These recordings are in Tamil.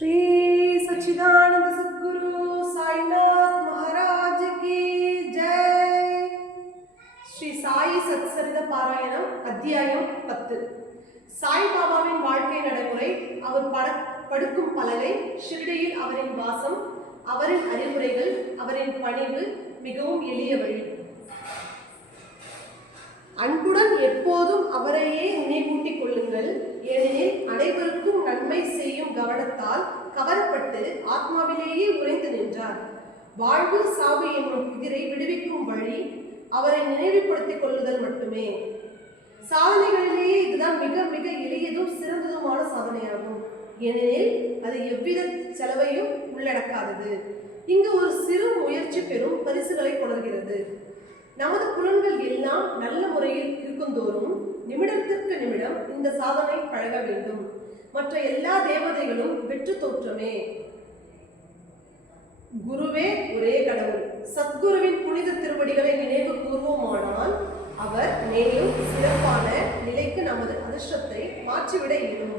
श्री सच्चिदानंद सद्गुरु साईनाथ महाराज की जय ஸ்ரீ சாயி சத்சரித பாராயணம் அத்தியாயம் பத்து சாய்பாபாவின் வாழ்க்கை நடைமுறை அவர் பட படுக்கும் பலகை ஷிரடியில் அவரின் வாசம் அவரின் அறிவுரைகள் அவரின் பணிவு மிகவும் எளிய வழி அன்புடன் எப்போதும் அவரையே நினைவூட்டிக் கொள்ளுங்கள் ஏனெனில் அனைவருக்கும் நன்மை செய்யும் கவனத்தால் கவரப்பட்டு ஆத்மாவிலேயே உறைந்து நின்றார். வாழ்வு சாவு என்னும் குதிரை விடுவிக்கும் வழி அவரை நினைவுபடுத்திக் கொள்ளுதல் மட்டுமே. சாதனைகளிலேயே இதுதான் மிக மிக எளியதும் சிறந்ததுமான சாதனையாகும். ஏனெனில் அது எவ்வித செலவையும் உள்ளடக்காதது. இங்கு ஒரு சிறு முயற்சி பெறும் பரிசுகளை கொணர்கிறது. நமது புலன்கள் எல்லாம் நல்ல முறையில் இருக்குந்தோறும் நிமிடத்திற்கு நிமிடம் இந்த சாதனை பழக வேண்டும். மற்ற எல்லா தேவதைகளும் வெற்று தோற்றமே. குருவே ஒரே கடவுள். சத்குருவின் புனித திருவடிகளை நினைவு கூர்வோமானால் அவர் மேலும் சிறப்பான நிலைக்கு நமது அதிர்ஷ்டத்தை மாற்றிவிட இயலும்.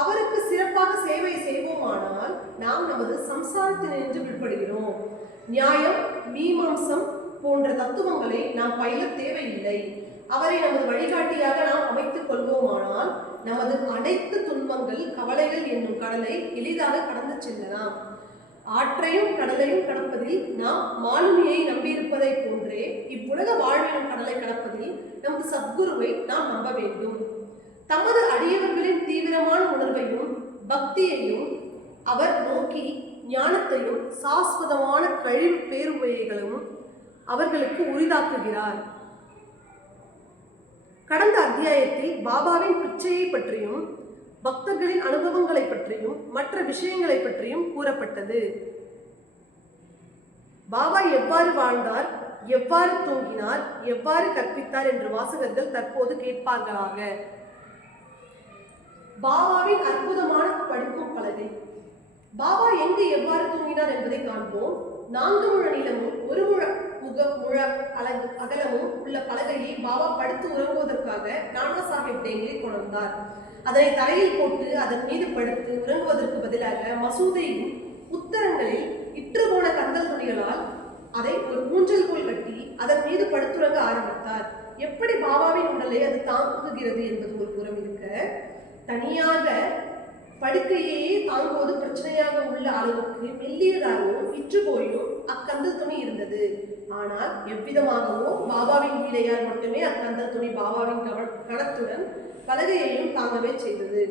அவருக்கு சிறப்பாக சேவை செய்வோமானால் நாம் நமது சம்சாரத்தினின்று விடுபடுகிறோம் நியாயம் மீமாம்சம் போன்ற தத்துவங்களை நாம் பயில தேவையில்லை. அவரை நமது வழிகாட்டியாக நாம் அமைத்துக் கொள்வோமானால் நமது அனைத்து துன்பங்கள் கவலைகள் என்னும் கடலை எளிதாக கடந்து செல்லலாம். ஆற்றையும் கடலையும் கடப்பதில் நாம் மாலுமியை நம்பியிருப்பதைப் போன்றே இவ்வுலக வாழ்வினும் கடலை கடப்பதில் நமது சத்குருவை நாம் நம்ப வேண்டும். தமது அடியவர்களின் தீவிரமான உணர்வையும் பக்தியையும் அவர் நோக்கி ஞானத்தையும் சாஸ்வதமான கழிவு பேருவைகளும் அவர்களுக்கு உரிதாக்குகிறார். கடந்த அத்தியாயத்தில் பாபாவின் பிச்சையை பற்றியும் பக்தர்களின் அனுபவங்களை பற்றியும் மற்ற விஷயங்களை பற்றியும் கூறப்பட்டது. பாபா எவ்வாறு வாழ்ந்தார் எவ்வாறு தூங்கினார் எவ்வாறு கற்பித்தார் என்று வாசகர்கள் தற்போது கேட்பார்களாக. பாபாவின் அற்புதமான படிப்பும் பலகை பாபா எங்கு எவ்வாறு தூங்கினார் என்பதை காண்போம். நான்கு முழ நீளமும் ஒரு முழ முக முழ அழகு அகலமும் உள்ள பலகையை பாபா படுத்து உறங்குவதற்காக நானா சாஹிப் டேங்கிலே கொண்டார் அதனை தரையில் போட்டு அதன் மீது படுத்து உறங்குவதற்கு பதிலாக மசூதையின் உத்தரங்களில் இற்று போன கந்தல் துணிகளால் அதை ஒரு ஊஞ்சல் போல் கட்டி அதன் மீது படுத்துறங்க ஆரம்பித்தார். எப்படி பாபாவின் உடலை அது தாங்குகிறது என்பது ஒரு புறம் இருக்க தனியாக படுக்கையே தாங்குவது பிரச்சனையாக உள்ள அளவுக்கு மெல்லியதாகவும் இற்று போயும் அக்கந்தல் துணி இருந்தது. ஆனால் எவ்விதமாகவோ பாபாவின் வீடையால் மட்டுமே அக்கந்த துணி பாபாவின் கவ கணத்துடன் பலகையையும் தாங்கவே செய்தது.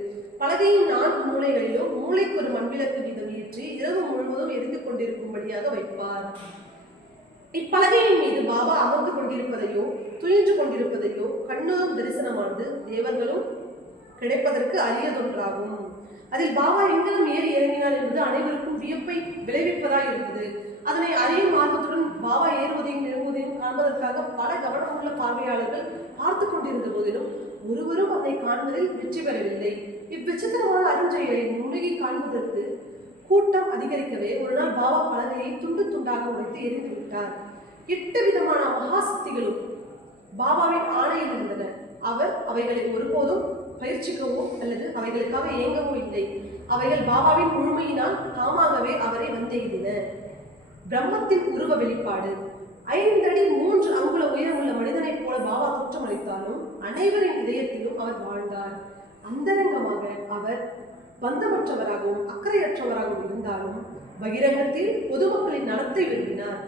பலகையின் நான்கு மூளைகளிலும் மூளைக்கு ஒரு மண்விளக்கு வீதம் ஏற்றி இரவு முழுவதும் எரிந்து கொண்டிருக்கும்படியாக வைப்பார். இப்பலகையின் மீது பாபா அமர்ந்து கொண்டிருப்பதையோ துயின்று கொண்டிருப்பதையோ கண்ணோம் தரிசனமானது தேவர்களும் கிடைப்பதற்கு அரியதொன்றாகும். அதில் பாபா எங்கெல்லாம் ஏறி இறங்கினார் என்பது அனைவருக்கும் வியப்பை விளைவிப்பதாக இருந்தது அதனை அறியும் ஆர்வத்துடன் பாபா ஏறுவதையும் நிறுவுவதையும் காண்பதற்காக பல கவனமுள்ள பார்வையாளர்கள் பார்த்து கொண்டிருந்த போதிலும் ஒருவரும் அதை காண்பதில் வெற்றி பெறவில்லை. இவ்விசித்திரமான அருஞ்செயலை முழுகி காண்பதற்கு கூட்டம் அதிகரிக்கவே ஒரு நாள் பாபா பலகையை துண்டு துண்டாக உடைத்து எரிந்து விட்டார். எட்டு விதமான மகாசக்திகளும் பாபாவின் ஆணையில் இருந்தன. அவர் அவைகளை ஒருபோதும் பயிற்சிக்கவோ அல்லது அவைகளுக்காக இயங்கவோ இல்லை. அவைகள் பாபாவின் முழுமையினால் தாமாகவே அவரை வந்தெய்தின. பிரம்மத்தின் உருவ வெளிப்பாடு. ஐந்தடி மூன்று அங்குல உயரமுள்ள மனிதனைப் போல பாபா தோற்றமளித்தாலும் அனைவரின் இதயத்திலும் அவர் வாழ்ந்தார். அந்தரங்கமாக அவர் பந்தமற்றவராகவும் அக்கறையற்றவராகவும் இருந்தாலும் பகிரங்கத்தில் பொதுமக்களின் நலத்தை விரும்பினார்.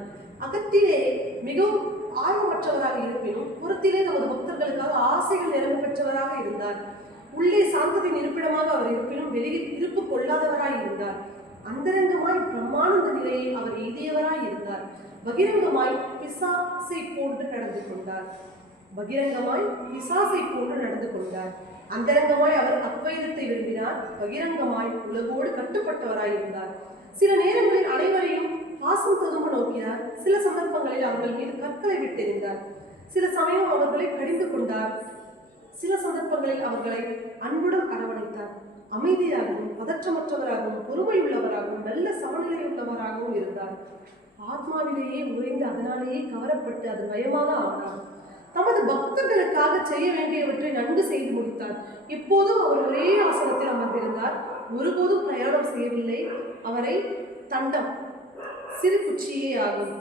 அகத்திலே மிகவும் ஆர்வமற்றவராக இருப்பினும் புறத்திலே தமது பக்தர்களுக்காக ஆசைகள் நிறைவு பெற்றவராக இருந்தார். உள்ளே சாந்தத்தின் இருப்பிடமாக அவர் இருப்பினும் வெளியில் இருப்பு கொள்ளாதவராய் இருந்தார். அந்தரங்கமாய் பிரம்மானந்த நிலையில் அவர் எய்தியவராய் இருந்தார். பகிரங்கமாய் பிசாசை போன்று நடந்து கொண்டார். பகிரங்கமாய் பிசாசை போன்று நடந்து கொண்டார். அந்தரங்கமாய் அவர் அத்வைதத்தை விரும்பினார். பகிரங்கமாய் உலகோடு கட்டுப்பட்டவராய் இருந்தார். சில நேரங்களில் அனைவரையும் பாசம் ததும்ப நோக்கினார். சில சந்தர்ப்பங்களில் அவர்கள் மீது கற்களை விட்டெறிந்தார். சில சமயம் அவர்களை கடிந்து கொண்டார். சில சந்தர்ப்பங்களில் அவர்களை அன்புடன் அரவணைத்தார். அமைதியாகவும் பதற்றமற்றவராகவும் பொறுமை உள்ளவராகவும் நல்ல சமநிலை உள்ளவராகவும் இருந்தார். ஆத்மாவிலேயே உறைந்து அதனாலேயே கவரப்பட்டு அது பயமாக ஆனார் தமது பக்தர்களுக்காக செய்ய வேண்டியவற்றை நன்கு செய்து முடித்தார். எப்போதும் அவர் ஒரே ஆசனத்தில் அமர்ந்திருந்தார். ஒருபோதும் பிரயாணம் செய்யவில்லை. அவரை தண்டம் சிறு குச்சியே ஆகும்.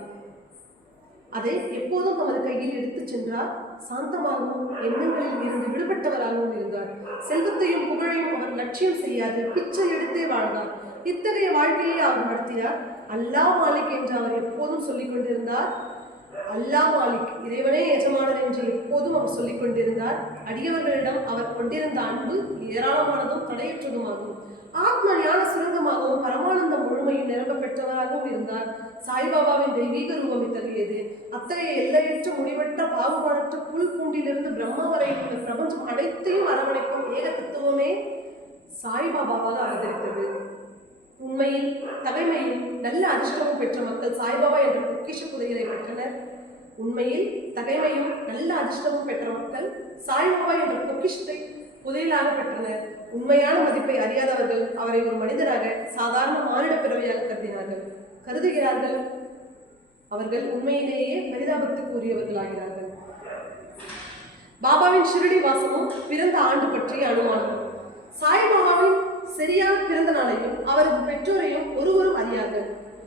அதை எப்போதும் தமது கையில் எடுத்துச் சென்றார். சாந்தமாகவும் எண்ணங்களில் இருந்து விடுபட்டவராகவும் இருந்தார். செல்வத்தையும் புகழையும் அவர் லட்சியம் செய்யாது. பிச்சை எடுத்தே வாழ்ந்தார். இத்தகைய வாழ்க்கையை அவர் நடத்தினார். அல்லாஹ் மாலிக் என்று அவர் எப்போதும் சொல்லிக் கொண்டிருந்தார். அல்லாஹ் மாலிக் இறைவனே எஜமானர் என்று எப்போதும் அவர் சொல்லிக் கொண்டிருந்தார். அடியவர்களிடம் அவர் கொண்டிருந்த அன்பு ஏராளமானதும் தடையற்றதுமாகும். ஆத்ம ஞான சுரங்கமாகவும் பரமானந்த முழுமையும் நிரம்ப பெற்றவராகவும் இருந்தார். சாய்பாபாவின் தெய்வீக ரூபம் இத்தகையது. அத்தகைய எல்லையற்ற முடிவற்ற பாகுபாடற்ற புல் பூண்டிலிருந்து பிரம்மா வரை உள்ள பிரபஞ்சம் அனைத்தையும் அரவணைக்கும் ஏக தத்துவமே சாய்பாபாவாக ஆதரித்தது. உண்மையில் தலைமையும் நல்ல அதிர்ஷ்டமும் பெற்ற மக்கள் சாய்பாபா என்ற பொக்கிஷ புதையலை பெற்றனர். உண்மையில் தகைமையும் நல்ல அதிர்ஷ்டமும் பெற்ற மக்கள் சாய்பாபா என்ற பொக்கிஷத்தை புதையலாக பெற்றனர். உண்மையான மதிப்பை அறியாதவர்கள் அவரை ஒரு மனிதராக சாதாரண மானிட பிறவியாக கருதினார்கள். கருதுகிறார்கள். அவர்கள் உண்மையிலேயே பரிதாபத்துக்குரியவர்களாகிறார்கள். பாபாவின் ஷிரடி வாசமும் பிறந்த ஆண்டு பற்றிய அனுமானம். சாய்பாபாவின் சரியான பிறந்த நாளையும் அவரது பெற்றோரையும் ஒருவரும் அறியார்கள்.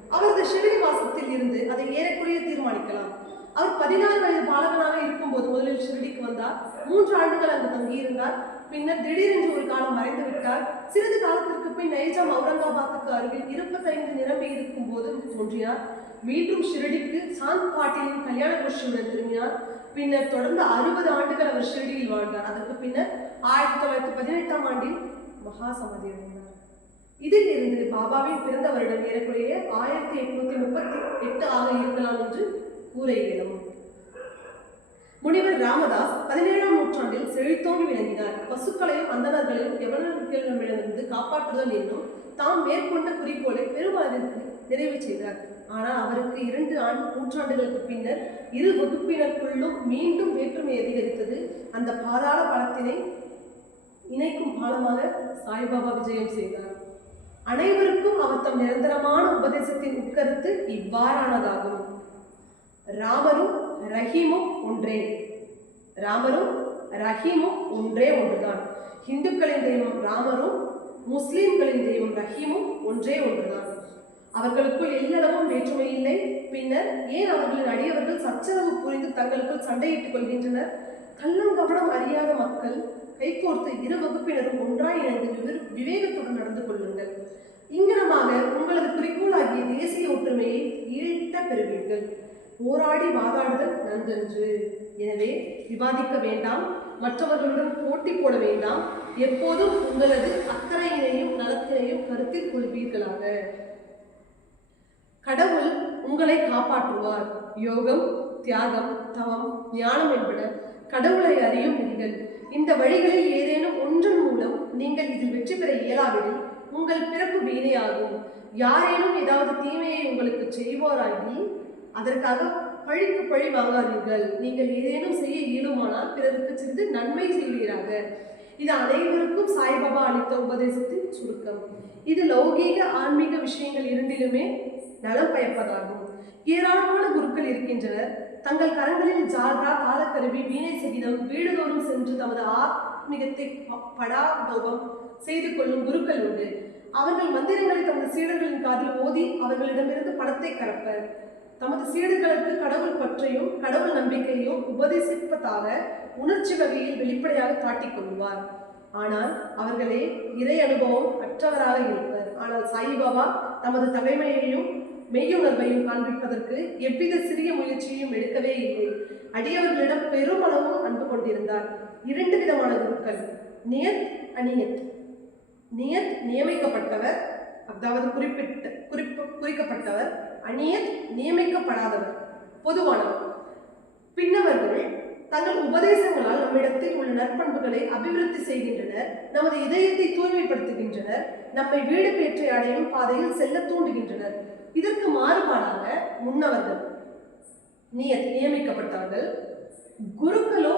அவரது ஷிரடி வாசத்தில் இருந்து அதை ஏறக்குறைய தீர்மானிக்கலாம். அவர் பதினாறு வயது பாலகனாக இருக்கும்போது முதலில் ஷிரடிக்கு வந்தார். மூன்று ஆண்டுகள் அங்கு தங்கியிருந்தார். பின்னர் திடீரென்று ஒரு காலம் மறைந்து விட்டார் சிறிது காலத்திற்கு பின் நைஜாம் அவுரங்காபாத்துக்கு அருகில் இருபத்தைந்து நிரம்பி இருக்கும் போது தோன்றினார். மீண்டும் ஷிரடிக்கு சாந்த் பாட்டீலின் கல்யாண கோஷியுடன் திரும்பினார். பின்னர் தொடர்ந்து அறுபது ஆண்டுகள் அவர் ஷிரடியில் வாழ்ந்தார். அதற்கு பின்னர் ஆயிரத்தி தொள்ளாயிரத்தி பதினெட்டாம் ஆண்டில் மகா சமாதி அடைந்தார். இதில் இருந்து பாபாவின் பிறந்த வருடம் ஏறக்குறைய ஆயிரத்தி எட்நூத்தி முப்பத்தி எட்டு ஆக இருக்கலாம் என்று கூற இயலும். முனிவர் ராமதாஸ் பதினேழாம் நூற்றாண்டில் செழித்தோடு விளங்கினார். பசுக்களையும் அந்தனர்களையும் எவனர்களிடமிருந்து காப்பாற்றுதல் என்னும் தாம் மேற்கொண்ட குறிக்கோளை பெருமளவிற்கு நிறைவு செய்தார். ஆனால் அவருக்கு இரண்டு ஆண்டு நூற்றாண்டுகளுக்கு பின்னர் இரு வகுப்பினருக்குள்ளும் மீண்டும் வேற்றுமை அதிகரித்தது. அந்த பாதாள பலத்தினை இணைக்கும் பாலமாக சாய்பாபா விஜயம் செய்தார். அனைவருக்கும் அவர் தம் நிரந்தரமான உபதேசத்தின் உட்கருத்து இவ்வாறானதாகும். ராமரும் ரஹீமும் ஒன்றே. ராமரும் ரஹீமும் ஒன்றே ஒன்றுதான். இந்துக்களின் தெய்வம் ராமரும் முஸ்லிம்களின் தெய்வம் ரஹீமும் ஒன்றே ஒன்றுதான். அவர்களுக்குள் எல்லளவும் வேற்றுமை இல்லை. பின்னர் ஏன் அவர்களின் அடியவர்கள் சச்சரவு புரிந்து தங்களுக்குள் சண்டையிட்டுக் கொள்கின்றனர்? கள்ளங்கவனம் அறியாத மக்கள் கைகோர்த்து இரு வகுப்பினரும் ஒன்றாய் இணைந்து விவேகத்துடன் நடந்து கொள்ளுங்கள். இங்கனமாக உங்களது குறிக்கோளாகிய தேசிய ஒற்றுமையை ஈட்ட பெறுவீர்கள். போராடி வாதாடுதல் நன்றன்று எனவே விவாதிக்க வேண்டாம் மற்றவர்களுடன் போட்டி போட வேண்டாம். எப்போதும் உங்களது அக்கறையினையும் நலத்தினையும் கருத்தில் கொள்வீர்களாக. கடவுள் உங்களை காப்பாற்றுவார். யோகம் தியாகம் தவம் ஞானம் என்பன கடவுளை அறியும் நீங்கள் இந்த வழிகளில் ஏதேனும் ஒன்றன் மூலம் நீங்கள் இதில் வெற்றி பெற இயலாவிடில் உங்கள் பிறப்பு வீணையாகும். யாரேனும் ஏதாவது தீமையை உங்களுக்கு செய்வோராகி அதற்காக பழிக்கு பழி வாங்காதீர்கள். நீங்கள் ஏதேனும் செய்ய இயலுமானால் பிறருக்கு சிறிது நன்மை செய்வீராக. இது அனைவருக்கும் சாய்பாபா அளித்த உபதேசத்தின் சுருக்கம். இது லௌகீக ஆன்மீக விஷயங்கள் இரண்டிலுமே நலம் பயப்பதாகும் ஏராளமான குருக்கள் இருக்கின்றனர். தங்கள் கரங்களில் ஜால்ரா காலக்கருவி வீணை சகிதம் வீடுதோறும் சென்று தமது ஆத்மீகத்தை ப- செய்து கொள்ளும் குருக்கள் உண்டு. அவர்கள் மந்திரங்களை தமது சீடர்களின் காதில் ஓதி அவர்களிடமிருந்து பணத்தை கறப்பர் தமது சீடுகளுக்கு கடவுள் பற்றையும் கடவுள் நம்பிக்கையும் உபதேசிப்பதாக உணர்ச்சி வகையில் வெளிப்படையாக காட்டிக் கொள்வார் ஆனால் அவர்களே இறை அனுபவம் அற்றவராக இருப்பர். ஆனால் சாயிபாபா தமது தலைமையையும் மெய்யுணர்வையும் காண்பிப்பதற்கு எவ்வித சிறிய முயற்சியையும் எடுக்கவே இல்லை. அடியவர்களிடம் பெருமளவு அன்பு கொண்டிருந்தார். இரண்டு விதமான குருக்கள். நியத் அநியத். நியத் நியமிக்கப்பட்டவர் அதாவது குறிப்பிட்ட குறிப்பு குறிக்கப்பட்டவர். அணியத் நியமிக்கப்படாதவர் பொதுவானவர். பின்னவர்கள் தங்கள் உபதேசங்களால் நம்மிடத்தில் உள்ள நற்பண்புகளை அபிவிருத்தி செய்கின்றனர் நமது இதயத்தை தூய்மைப்படுத்துகின்றனர் நம்மை வீடு பேற்றை அடையும் பாதையில் செல்ல தூண்டுகின்றனர். இதற்கு மாறுபாடாக முன்னவர்கள் நியத் நியமிக்கப்பட்டவர்கள் குருக்களோ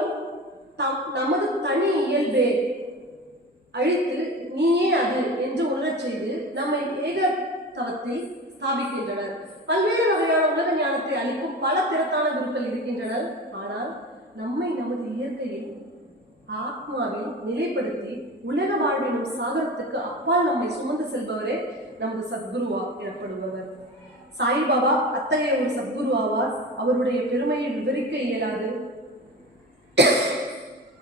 தம் நமது தனி இயல்பே அழித்து நீயே அது என்று உணரச் செய்து நம்மை ஏகத்தவத்தில் ஸ்தாபிக்கின்றனர். பல்வேறு வகையான உலக ஞானத்தை அளிக்கும் பல திறத்தான குருக்கள் இருக்கின்றனர். ஆனால் நம்மை நமது இயற்கையில் ஆத்மாவில் நிலைப்படுத்தி உலக வாழ்வினும் சாகரத்துக்கு அப்பால் நம்மை சுமந்து செல்பவரே நமது சத்குருவா எனப்படுபவர். சாய்பாபா அத்தகைய ஒரு சத்குரு ஆவார். அவருடைய பெருமையை விவரிக்க இயலாது.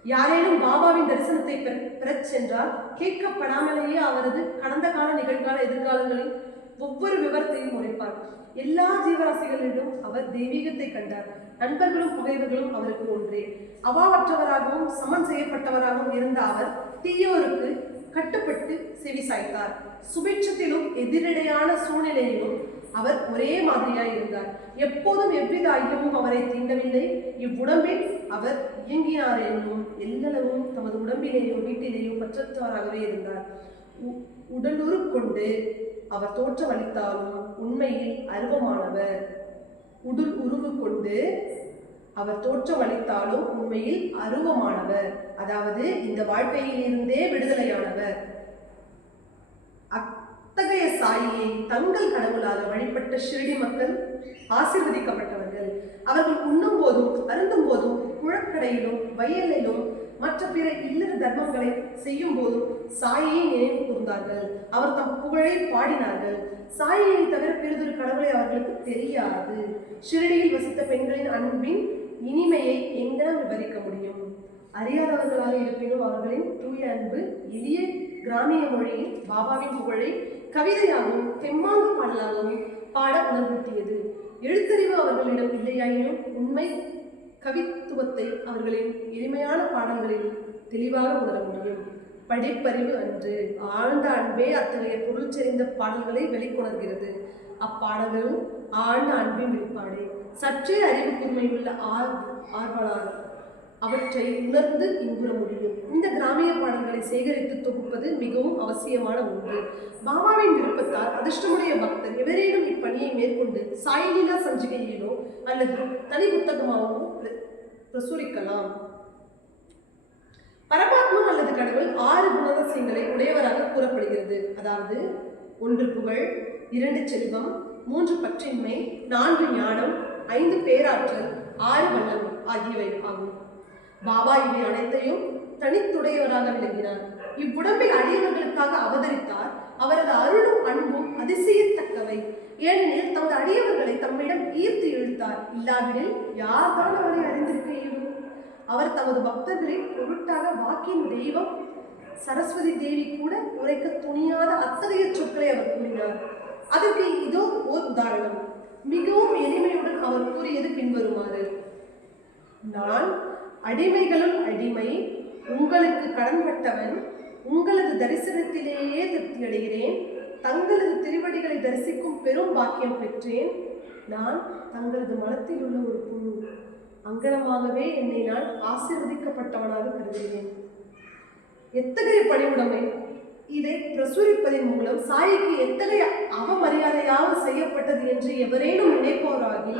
யாரேனும் பாபாவின் தரிசனத்தை பெற- பெறச் சென்றால் கேட்கப்படாமலேயே அவரது கடந்த கால நிகழ்கால எதிர்காலங்களில் ஒவ்வொரு விவரத்தையும் உரைப்பார் எல்லா ஜீவராசிகளிலும் அவர் தெய்வீகத்தை கண்டார். நண்பர்களும் புகைவர்களும் அவருக்கு ஒன்றே. அவாவற்றவராகவும் சமன் செய்யப்பட்டவராகவும் இருந்த அவர் தீயோருக்கு கட்டுப்பட்டு செவி சாய்த்தார். சுபிட்சத்திலும் எதிரடையான சூழ்நிலையிலும் அவர் ஒரே மாதிரியாய் இருந்தார். எப்போதும் எவ்வித ஐயமும் அவரை தீண்டவில்லை. இவ்வுடம்பில் அவர் இயங்கினார் என்னும் எல்லளவும் தமது உடம்பிலேயோ வீட்டிலேயோ பற்றற்றவராகவே இருந்தார். உடலுறு கொண்டு அவர் தோற்றமளித்தாலும் உண்மையில் அருவமானவர். உடல் உருவு கொண்டு அவர் தோற்றமளித்தாலும் உண்மையில் அருவமானவர். அதாவது இந்த வாழ்க்கையிலிருந்தே விடுதலையானவர். அத்தகைய சாயியை தங்கள் கடவுளாக வழிபட்ட ஷிரடி மக்கள் ஆசிர்வதிக்கப்பட்டவர்கள். அவர்கள் உண்ணும் போதும் அருந்தும் போதும் குழக்கடையிலும் வயலிலும் மற்ற பிற இல்லற தர்மங்களை செய்யும் போதும் சாயியை நினைவு கூர்ந்தார்கள். அவர் தம் புகழை பாடினார்கள். சாயியை தவிர பெரிதொரு கடவுளை அவர்களுக்கு தெரியாது. ஷிரடியில் வசித்த பெண்களின் அன்பின் இனிமையை எங்கனம் விவரிக்க முடியும். அறியாதவர்களாக இருப்பினும் அவர்களின் தூய அன்பு எளிய கிராமிய மொழியில் பாபாவின் புகழை கவிதையாகவும் தெம்மாங்கு பாடலாகவும் பாட உணர்வூட்டியது எழுத்தறிவு அவர்களிடம் இல்லையாயினும் உண்மை தத்துவத்தை அவர்களின் எளிமையான பாடல்களில் தெளிவாக உணர முடியும். படிப்பறிவு அன்று ஆழ்ந்த அன்பே அத்தகைய பொருள் செறிந்த பாடல்களை வெளிக்கொணர்கிறது. அப்பாடல்களும் ஆழ்ந்த அன்பின் வெளிப்பாடு. சற்றே அறிவு கூர்மையுள்ள ஆர் ஆர்வலார் அவற்றை உணர்ந்து இன்புற முடியும். இந்த கிராமிய பாடல்களை சேகரித்து தொகுப்பது மிகவும் அவசியமான ஒன்று. பாபாவின் விருப்பத்தால் அதிர்ஷ்டமுடைய பக்தர் எவரேனும் இப்பணியை மேற்கொண்டு சாயலீலா சஞ்சிகையிலோ அல்லது தனி புத்தகமாகவோ பிரசுரிக்கலாம். பரமாத்மா அல்லது கடவுள் ஆறு குணாதிசயங்களை உடையவராக கூறப்படுகிறது. அதாவது ஒன்று புகழ் இரண்டு செல்வம் மூன்று பற்றின்மை நான்கு ஞானம் ஐந்து பேராற்றல் ஆறு வல்லம் ஆகியவை ஆகும். பாபா இவை அனைத்தையும் தனித்துடையவராக விளங்கினார். இவ்வுடம்பை அடியவர்களுக்காக அவதரித்தார். அவரது அருளும் அன்பும் அதிசயத்தக்கவை. ஏனெனில் தமது அடியவர்களை தம்மிடம் ஈர்த்து இழுத்தார். இல்லாவிடில் யார்தான் அவரை அறிந்திருக்க இயலும் அவர் தமது பக்தர்களின் பொருட்டாக வாக்கின் தெய்வம் சரஸ்வதி தேவி கூட உரைக்க துணியாத அத்தகைய சொற்களை அவர் கூறினார். அதற்கு இதோ ஓர் உதாரணம். மிகவும் எளிமையுடன் அவர் கூறியது பின்வருமாறு. நான் அடிமைகளும் அடிமை உங்களுக்கு கடன்பட்டவன் உங்களது தரிசனத்திலேயே திருப்தி அடைகிறேன் தங்களது திருவடிகளை தரிசிக்கும் பெரும் பாக்கியம் பெற்றேன். நான் தங்களது மனத்தில் உள்ள ஒரு புழு அங்கனமாகவே என்னை நான் ஆசீர்வதிக்கப்பட்டவனாக கருதுகிறேன். எத்தகைய பணிவுடைமை? இதை பிரசுரிப்பதன் மூலம் சாயிக்கு எத்தகைய அவமரியாதையாக செய்யப்பட்டது என்று எவரேனும் நினைப்போராகி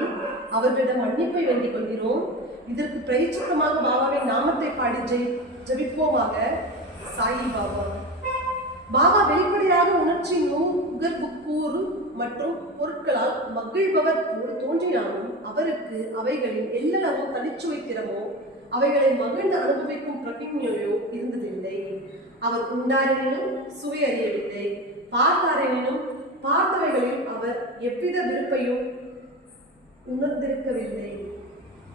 அவர்களிடம் மன்னிப்பை வேண்டிக் கொள்கிறோம். இதற்கு பிரயச்சித்தமாக பாபாவின் நாமத்தை பாடி ஜெய் ஜபிப்போமாக. சாயி பாபா. பாபா வெளிப்படையாக உணர்ச்சி நுகர்வு கூறு மற்றும் பொருட்களால் மகிழ்பவர் போல் தோன்றினாலும் அவருக்கு அவைகளின் எல்லளவும் தனிச்சுவை திறமோ அவைகளை மகிழ்ந்து அனுபவிக்கும் பிரதிஜையோ இருந்ததில்லை. அவர் உண்டாரினும் சுவை அறியவில்லை. பார்த்தாரெனினும் பார்த்தவைகளில் அவர் எவ்வித விருப்பையும் உணர்ந்திருக்கவில்லை.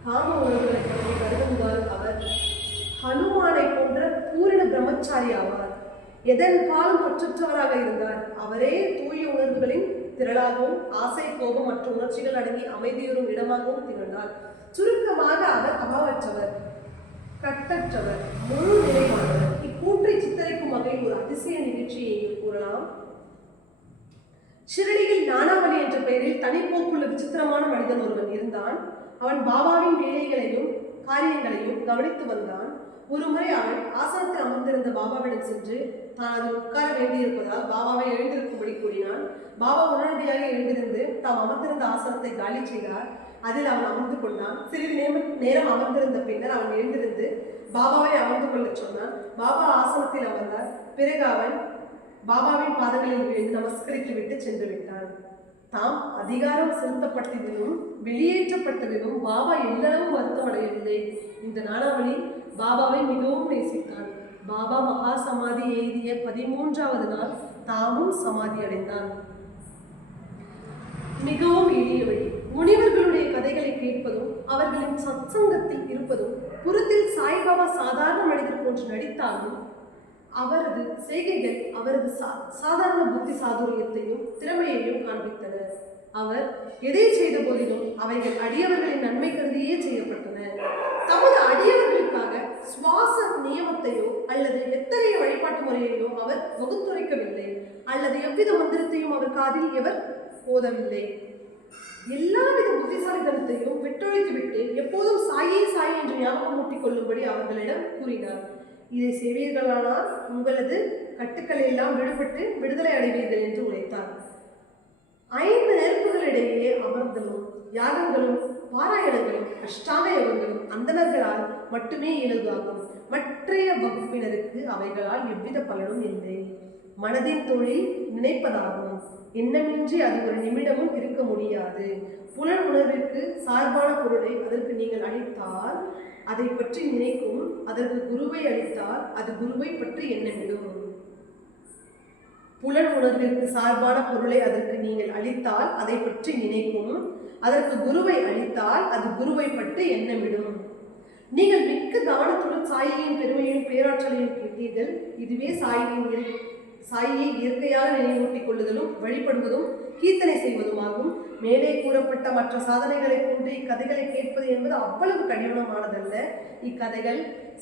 காம உணர்வுகளை பற்றி அவர் ஹனுமானை போன்ற பூரண பிரம்மச்சாரி ஆவார் எதன் பாலும் பற்றற்றவராக இருந்தார்? அவரே தூய உணர்வுகளின் திரளாகவும் ஆசை கோபம் மற்ற உணர்ச்சிகள் அடங்கி அமைதியுறும் இடமாகவும் திகழ்ந்தார். சுருக்கமாக அவர் அபாவற்றவர் கட்டற்றவர் முழு நிறைவானவர் இக்கூற்றை சித்தரிக்கும் வகையில் ஒரு அதிசய நிகழ்ச்சியை கூறலாம். ஷிரடியில் நானாமணி என்ற பெயரில் தனிப்போக்குள்ள விசித்திரமான மனிதன் ஒருவன் இருந்தான். அவன் பாபாவின் வேலைகளையும் காரியங்களையும் கவனித்து வந்தான். ஒருமுறை அவன் ஆசனத்தில் அமர்ந்திருந்த பாபாவிடம் சென்று தான் அதில் உட்கார வேண்டியிருப்பதால் பாபாவை எழுந்திருக்கும்படி கூறினான். பாபா உடனடியாக எழுந்திருந்து தாம் அமர்ந்திருந்த ஆசனத்தை காலி செய்தார். அதில் அவன் அமர்ந்து கொண்டான். சிறிது நேரம் நேரம் அமர்ந்திருந்த பின்னர் அவன் எழுந்திருந்து பாபாவை அமர்ந்து கொள்ளச் சொன்னான். பாபா ஆசனத்தில் அமர்ந்தார். பிறகு அவன் பாபாவின் பாதங்களில் விழுந்து நமஸ்கரித்து விட்டு சென்று விட்டான். தாம் அதிகாரம் செலுத்தப்பட்டதிலும் வெளியேற்றப்பட்டதிலும் பாபா எந்தளவு வருத்தமடையவில்லை இந்த நாளாவளி பாபாவை மிகவும் நேசித்தான் பாபா மகா சமாதி எய்திய பதிமூன்றாவது நாள் தாமும் சமாதி அடைந்தான். மிகவும் எளிய வழி முனிவர்களுடைய கதைகளை கேட்பதும் அவர்களின் சத்சங்கத்தில் இருப்பதும் புறத்தில் சாய்பாபா சாதாரண மனிதர் போன்று நடித்தாலும் அவரது செய்கைகள் அவரது சா- சாதாரண புத்தி சாதுரியத்தையும் திறமையையும் காண்பித்தன. அவர் எதை செய்த போதிலும் அவைகள் அடியவர்களின் நன்மை கருதியே செய்யப்பட்டன. தமது அடியவர்களுக்காக சுவாச நியமத்தையோ அல்லது எத்தகைய வழிபாட்டு முறையையோ அவர் வகுத்துரைக்கவில்லை. அல்லது எவ்வித மந்திரத்தையும் அவர் காதில் எவர் போதவில்லை. எல்லாவித புத்திசாலித்தனத்தையும் விட்டொழித்துவிட்டு எப்போதும் சாயே சாய் என்று ஞாபகம் ஊட்டிக் கொள்ளும்படி அவர்களிடம் கூறினார். இதை செய்வீர்களானால் உங்களது கட்டுக்களையெல்லாம் விடுபட்டு விடுதலை அடைவீர்கள் என்று உழைத்தார் ஐந்து நெருப்புகளிடையே அமர்ந்தலும் யாகங்களும் பாராயணங்களும் அஷ்டாங்க யோகங்களும் அந்தணர்களால் மட்டுமே இயல்பாகும். மற்றைய வகுப்பினருக்கு அவைகளால் எவ்வித பலனும் இல்லை. மனதின் தொழில் நினைப்பதாகும். எண்ணமின்றி அது ஒரு நிமிடமும் இருக்க முடியாது. புலன் உணர்விற்கு சார்பான பொருளை அதற்கு நீங்கள் அளித்தால் அதை பற்றி நினைக்கும் அதற்கு குருவை அளித்தால் அது குருவை பற்றி எண்ணமிடும் புலன் உணர்விற்கு சார்பான பொருளை அதற்கு நீங்கள் அளித்தால் அதை பற்றி நினைக்கும் அதற்கு குருவை அளித்தால் அது குருவை பற்றி எண்ணமிடும். நீங்கள் மிக்க கவனத்துடன் சாயியின் பெருமையும் பேராற்றலையும் கேட்டீர்கள். இதுவே சாயியின் சாயியை இயற்கையாக நினைவூட்டிக் கொள்ளுதலும் வழிபடுவதும் கீர்த்தனை செய்வதுமாகும். மேலே கூறப்பட்ட மற்ற சாதனைகளை போன்று இக்கதைகளை கேட்பது என்பது அவ்வளவு கடினமானதல்ல. இக்கதைகள்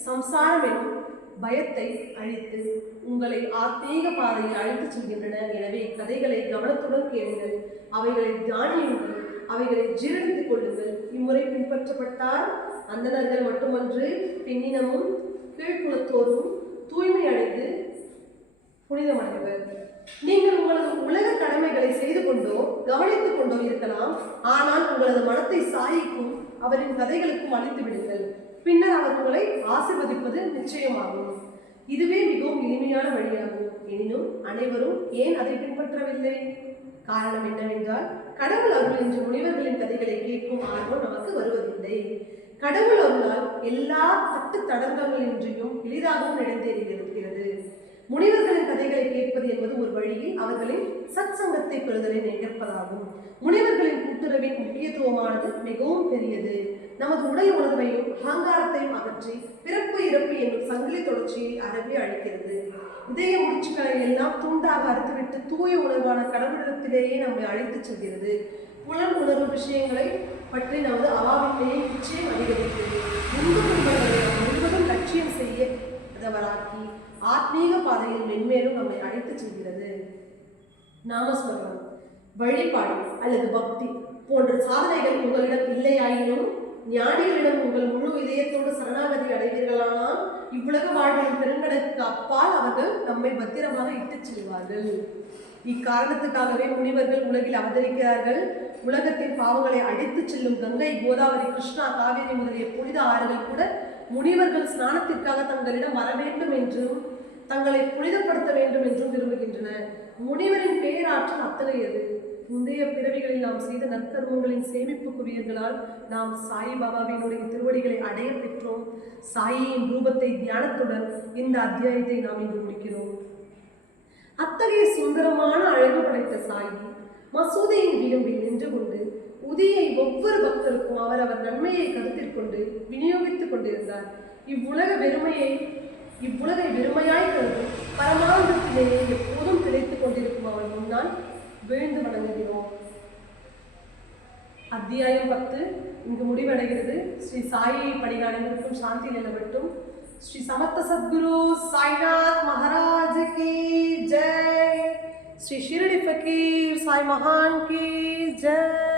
சம்சாரம் எனும் பயத்தை அழித்து உங்களை ஆத்மீக பாதையில் அழைத்துச் செல்கின்றன. எனவே இக்கதைகளை கவனத்துடன் கேளுங்கள். அவைகளை தியானியுங்கள். அவைகளை ஜீரணித்துக் கொள்ளுங்கள். இம்முறை பின்பற்றப்பட்டால் அந்தனர்கள் மட்டுமன்று பெண்ணினமும் கீழ்குலத்தோரும் தூய்மை அடைந்து புனிதமடைவர் நீங்கள் உங்களது உலக கடமைகளை செய்து கொண்டோ கவனித்துக் கொண்டோ இருக்கலாம். ஆனால் உங்களது மனத்தை சாயிக்கும் அவரின் கதைகளுக்கும் அழித்து விடுங்கள். பின்னர் அவர் உங்களை ஆசிர்வதிப்பது நிச்சயமாகும். இதுவே மிகவும் எளிமையான வழியாகும். எனினும் அனைவரும் ஏன் அதை பின்பற்றவில்லை? காரணம் என்னவென்றால் கடவுள் அருள் என்று முனிவர்களின் கதைகளை கேட்கும் ஆர்வம் நமக்கு வருவதில்லை. கடவுள் அருளால் எல்லா தட்டு தடங்கங்களின்றியும் எளிதாகவும் நடந்தேறியிருக்கிறது முனிவர்களின் கதைகளை கேட்பது என்பது ஒரு வழியில் அவர்களின் சத்சங்கத்தை பெறுதலை நிகழ்ப்பதாகும் முனிவர்களின் கூட்டுறவின் முக்கியத்துவமானது மிகவும் பெரியது. நமது உடல் உணர்வையும் அகங்காரத்தையும் அகற்றி பிறப்பு இறப்பு என்னும் சங்கிலி தொடர்ச்சியை அறவே அழிக்கிறது. இதய முடிச்சுக்களை எல்லாம் துண்டாக அறுத்துவிட்டு தூய உணர்வான கடவுளிடத்திலேயே நம்மை அழைத்துச் செல்கிறது. புலன் உணர்வு விஷயங்களை பற்றி நமது அவாவிலேயே நிச்சயம் அதிகரிக்கிறது. முன்பு முன்பவர்களை முழுவதும் லட்சியம் செய்ய தவறாக்கி ஆத்மீக பாதையில் மென்மேலும் நம்மை அழைத்துச் செல்கிறது. நாமஸ்மரணம். வழிபாடு அல்லது பக்தி போன்ற சாதனைகள் உங்களிடம் இல்லையாயினும் ஞானிகளிடம் உங்கள் முழு இதயத்தோடு சரணாகதி அடைவீர்களானால் இவ்வுலக வாழ்வின் பெருங்கடலுக்கு அப்பால் அவர்கள் நம்மை பத்திரமாக இட்டுச் செல்வார்கள். இக்காரணத்துக்காகவே முனிவர்கள் உலகில் அவதரிக்கிறார்கள். உலகத்தின் பாவங்களை அடித்துச் செல்லும் கங்கை கோதாவரி கிருஷ்ணா காவேரி முதலிய புனித ஆறுகள் கூட முனிவர்கள் ஸ்நானத்திற்காக தங்களிடம் வர வேண்டும் என்றும் தங்களை புனிதப்படுத்த வேண்டும் என்றும் விரும்புகின்றன. முனிவரின் பேராற்றல் அத்தகையது. முந்தைய பிறவிகளில் நாம் செய்த நற்கர்மங்களின் சேமிப்பு குவியர்களால் நாம் பாபாவினுடைய திருவடிகளை அடைய பெற்றோம். சாயியின் ரூபத்தை தியானத்துடன் இந்த அத்தியாயத்தை நாம் இங்கு முடிக்கிறோம். அத்தகைய சுந்தரமான அழகு படைத்த சாயி மசூதியின் விளிம்பில் நின்று கொண்டு உதியை ஒவ்வொரு பக்தருக்கும் அவரவர் நன்மையை கருத்தில் கொண்டு விநியோகித்துக் கொண்டிருந்தார். இவ்வுலக வெறுமையை இவ்வுலகை வெறுமையாய் கருதும் பரமானந்தத்திலேயே எப்போதும் திளைத்துக் கொண்டிருக்கும் அவள் முன்னால் வீழ்ந்து வணங்குகிறோம். அத்தியாயம் பத்து. இங்கு முடிவடைகிறது. ஸ்ரீ சாயை படிக அனைவருக்கும் சாந்தி நிலவட்டும். ஸ்ரீ சமத்த சத்குரு சாய்நாத் மகாராஜ் கி ஜெய். ஸ்ரீ ஷிரடி ஃபக்கீர் சாய் மகான் கி ஜெய்.